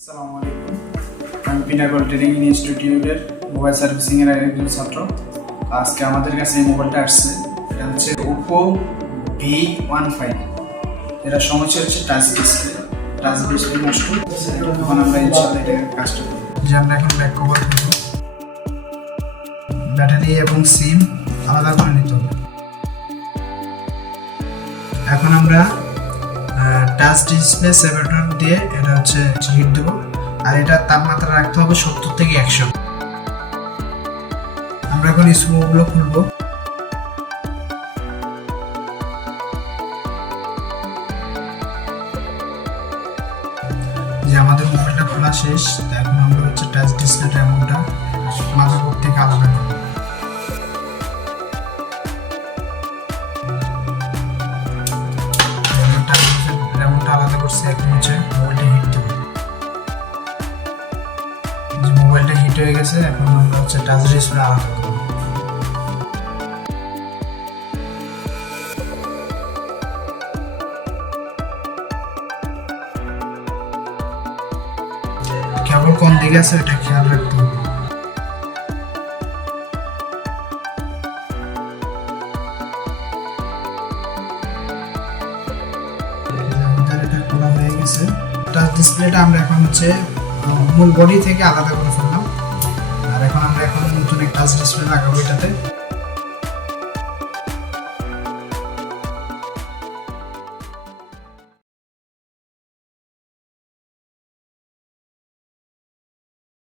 আসসালামু আলাইকুম। আমি পিনাকল ট্রেনিং ইনস্টিটিউটের মোবাইল সার্ভিসিংয়ের একজন ছাত্র। আজকে আমাদের কাছে এই মোবাইলটা আসছে। এটা হচ্ছে ওপো V15। এটা সমস্যা হচ্ছে টাচ ডিসপ্লে নষ্ট। এখন আমরা ইনশাআল্লাহ এটা কাজটা করব। যে আমরা এখন ব্যাক কভার করব। ব্যাটারি এবং সিম আলাদা করে নিতে হবে। এখন আমরা টাচ ডিসপ্লে সেপারেটর দিয়ে এটা হচ্ছে হিট দেবো, আর এটা তাপমাত্রা রাখতে হবে 70 থেকে 100। আমরা এখন স্ক্রুগুলো খুলবো। যে আমাদের মোবাইলটা খোলা শেষ, এখন আমরা হচ্ছে টাচ ডিসপ্লে র্যামটা মাদারবোর্ড থেকে আলাদা করব। আলাদা করছি, এখন হচ্ছে মোবাইলটা হিট দেবো। যে মোবাইলটা হিট হয়ে গেছে, এখন আমরা হচ্ছে টাচ ডিসপ্লে আলাদা করব। কেবল কোন দিকে আছে এটা খেয়াল রাখতে হবে। টাচ ডিসপ্লেটা আমরা এখন হচ্ছে মূল বডি থেকে আলাদা করে ফেললাম, আর এখন আমরা নতুন একটা টাচ ডিসপ্লে লাগাবো এটাতে।